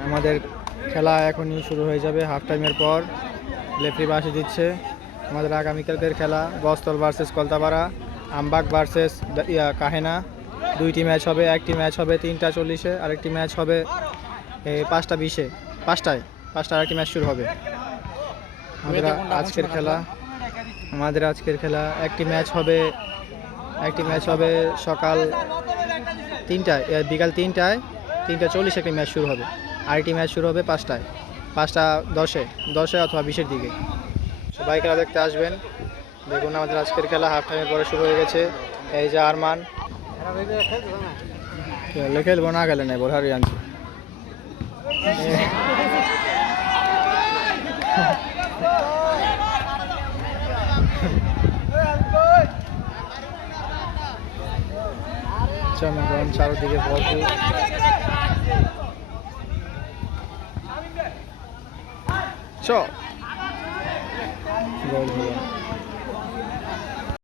আমাদের খেলা এখনই শুরু হয়ে যাবে। হাফ টাইমের পর রেফারি বাঁশি দিচ্ছে। আমাদের আগামীকালকের খেলা বস্তল ভার্সেস কলতাপাড়া, আমবাগ ভার্সেস কাহেনা। দুইটি ম্যাচ হবে, একটি ম্যাচ হবে 3টা 40-এ, আরেকটি ম্যাচ হবে 5টা 20-এ। 5টায় আরেকটি ম্যাচ শুরু হবে। আমাদের আজকের খেলা একটি ম্যাচ হবে সকাল 3টায়, বিকাল 3টা 40 একটি ম্যাচ শুরু হবে। আরেকটি ম্যাচ শুরু হবে 5টা 10-এ অথবা 20-এর দিকে। সবাই খেলা দেখতে আসবেন। দেখুন আমাদের আজকের খেলা হাফ টাইমের পরে শুরু হয়ে গেছে। এই যে আরমান খেলবো না, গেলে নেই বোঝারি আনছি। জনগণ চারদিকে ভরপুর। গোল হলো।